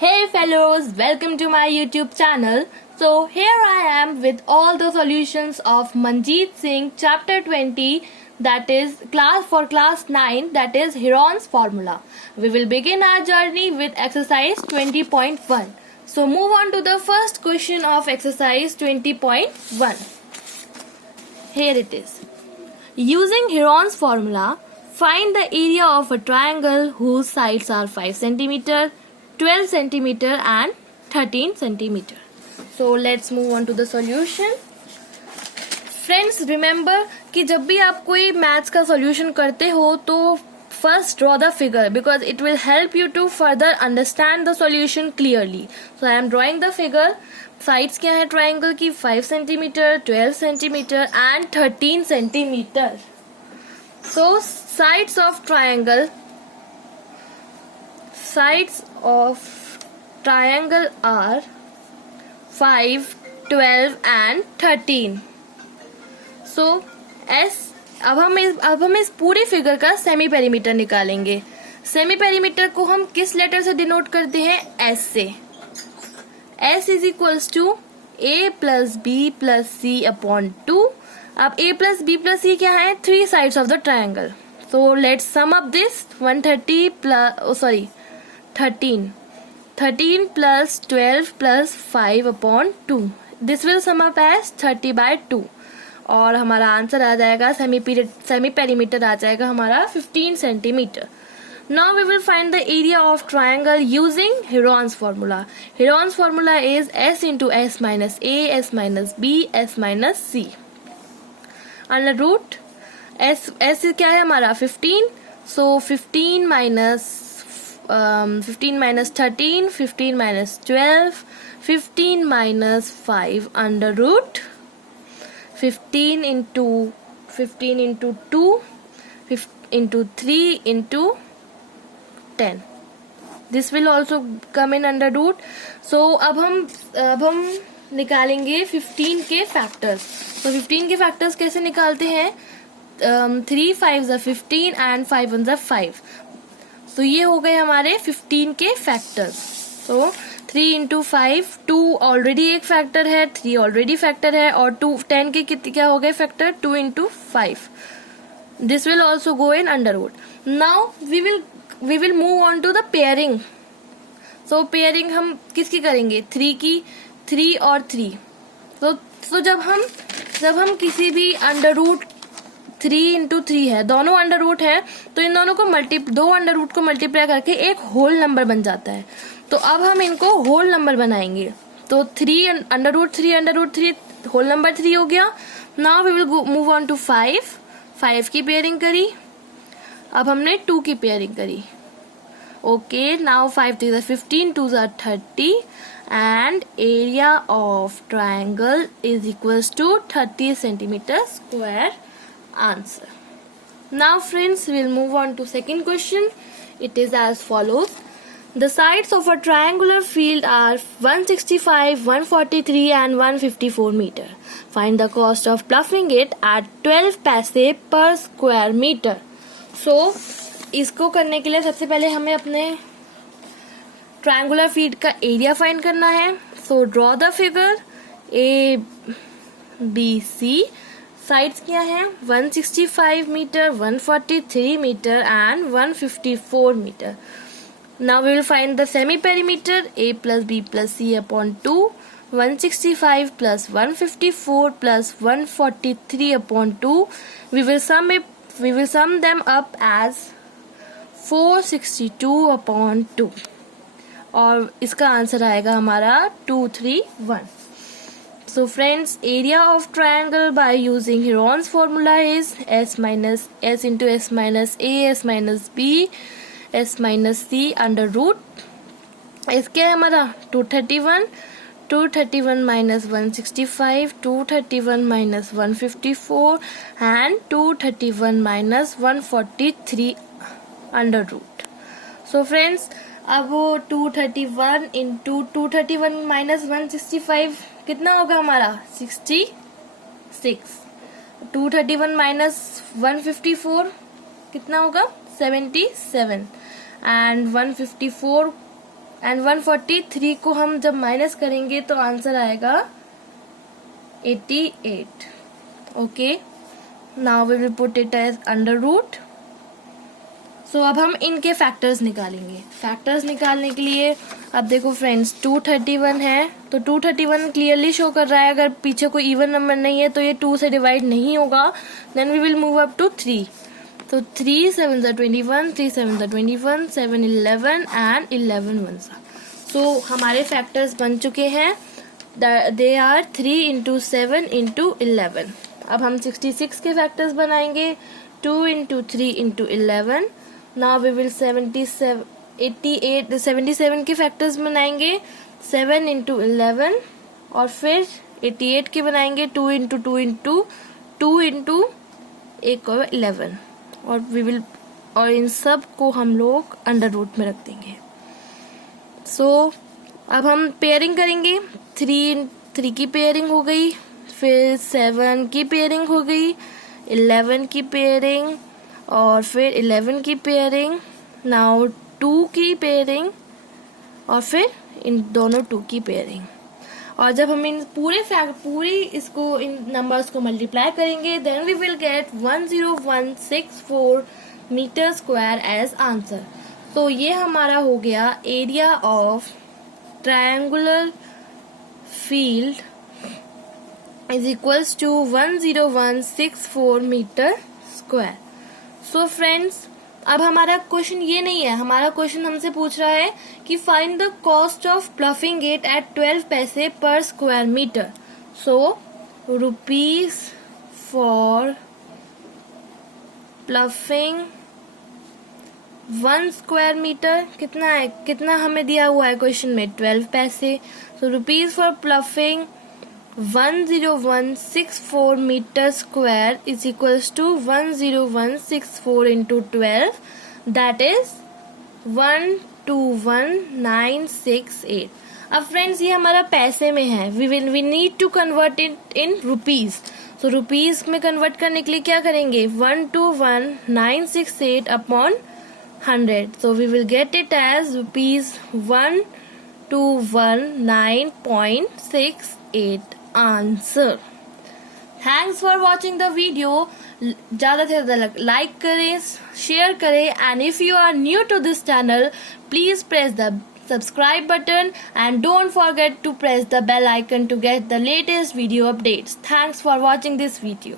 Hey fellows, welcome to my YouTube channel. So here I am with all the solutions of Manjeet Singh chapter 20, that is class 9, that is Heron's formula. We will begin our journey with exercise 20.1. So move on to the first question of exercise 20.1. Here it is. Using Heron's formula, find the area of a triangle whose sides are 5 cm, 12 cm and 13 cm. So let's move on to the solution. Friends, remember कि जब भी आप कोई maths का solution करते हो तो first draw the figure because it will help you to further understand the solution clearly. So I am drawing the figure. Sides क्या है ट्राइंगल की 5 cm, 12 cm and 13 cm. So sides of triangle are 5, 12 and 13. So अब हम इस पूरी figure का semi perimeter निकालेंगे. Semi perimeter को हम किस लेटर से डिनोट करते हैं? एस से. S is equals to A plus B plus C upon 2. अब A plus B plus C क्या है? 3 sides of the triangle. So let's sum up this. 13 plus 12 plus 5 upon 2. This will sum up as 30/2. और हमारा answer आ जाएगा semi perimeter आ जाएगा हमारा 15 centimetre. Now we will find the area of triangle using Heron's formula. Heron's formula is S into S minus A, S minus B, S minus C. Under root S क्या है हमारा 15. So 15 minus 13, 15 minus 12, 15 minus 5 under root 15 into 2 into 3 into 10. This will also come in under root. So अब हम निकालेंगे 15 के factors. तो 15 के factors कैसे निकालते हैं? 3 5s are 15 and 5 1s are 5. तो ये हो गए हमारे 15 के फैक्टर्स. तो 3 into 5, 2 ऑलरेडी एक फैक्टर है, 3 ऑलरेडी फैक्टर है और 10 के क्या हो गए factor? 2 into 5. This will also go in under root. Now we will move on to the pairing. So pairing हम किसकी करेंगे? 3 की. 3 और 3. तो जब हम किसी भी अंडर रूट 3 into 3 है, दोनों अंडर रूट है, तो इन दोनों को दो अंडर रूट को मल्टीप्लाई करके एक होल नंबर बन जाता है. तो अब हम इनको होल नंबर बनाएंगे. तो 3 अंडर रूट 3 होल नंबर 3 हो गया. Now we will move on to 5 की पेयरिंग करी. अब हमने 2 की पेयरिंग करी. Okay, now 5 3 are 15, 2s are 30 and area of triangle is equals to 30 centimeter square. Answer. Now friends, we'll move on to second question. It is as follows. The sides of a triangular field are 165, 143 and 154 meter. Find the cost of ploughing it at 12 paise per square meter. So इसको करने के लिए सबसे पहले हमें अपने triangular field का area find करना है. So draw the figure. A B C. Sides क्या हैं? 165 metre, 143 metre and 154 metre. Now we will find the semi perimeter. A plus B plus C upon 2, 165 plus 154 plus 143 upon 2. We will sum them up as 462 upon 2. और इसका answer आएगा हमारा 231. So friends, area of triangle by using Heron's formula is S into S minus A, S minus B, S minus C under root. S क्या है हमारा? 231 minus 165, 231 minus 154 and 231 minus 143 under root. So friends, अब 231 into 231 minus 165 कितना होगा हमारा? 66. 231 minus 154 कितना होगा? 77. And 154 and 143 को हम जब माइनस करेंगे तो आंसर आएगा 88. Okay, now we will put it as under root. So अब हम इनके फैक्टर्स निकालेंगे. फैक्टर्स निकालने के लिए अब देखो फ्रेंड्स 231 है तो 231 क्लियरली शो कर रहा है. अगर पीछे कोई इवन नंबर नहीं है तो ये 2 से डिवाइड नहीं होगा. Then we will move up to 3. तो 3 7 21, 3 7 21, 7 11 एंड 11 1. सो हमारे फैक्टर्स बन चुके हैं. They are 3 into 7 into 11. अब हम 66 के फैक्टर्स बनाएंगे. 2 into 3 into 11. Now we will 77 के फैक्टर्स बनाएंगे. 7 इंटू 11 और फिर 88 के बनाएंगे. 2 इंटू 2 इंटू 2 इंटू 11 और वी विल और इन सब को हम लोग अंडर रूट में रख देंगे. सो अब हम पेयरिंग करेंगे. 3 की पेयरिंग हो गई, फिर 7 की पेयरिंग हो गई, 11 की पेयरिंग और फिर 11 की पेयरिंग. नाउ 2 की पेयरिंग और फिर इन दोनों 2 की पेयरिंग. और जब हम इन पूरी इसको इन नंबर्स को मल्टीप्लाई करेंगे then we will get 10164 metre square as answer. तो ये हमारा हो गया area of triangular field is equals to 10164 metre square. So friends, अब हमारा क्वेश्चन ये नहीं है. हमारा क्वेश्चन हमसे पूछ रहा है कि find the cost of ploughing it at 12 paise per square metre. So rupees for ploughing 1 square metre कितना है, कितना हमें दिया हुआ है क्वेश्चन में 12 पैसे. So rupees for ploughing 10164 metre square is equals to 10164 into 12 that is 121968. अब फ्रेंड्स ये हमारा पैसे में है. We need to convert it in rupees. So rupees में कन्वर्ट करने के लिए क्या करेंगे 121968 upon 100. So we will get it as rupees 1219.68 answer. Thanks for watching the video. ज़्यादा से ज़्यादा लाइक करें, शेयर करें and if you are new to this channel, please press the subscribe button and don't forget to press the bell icon to get the latest video updates. Thanks for watching this video.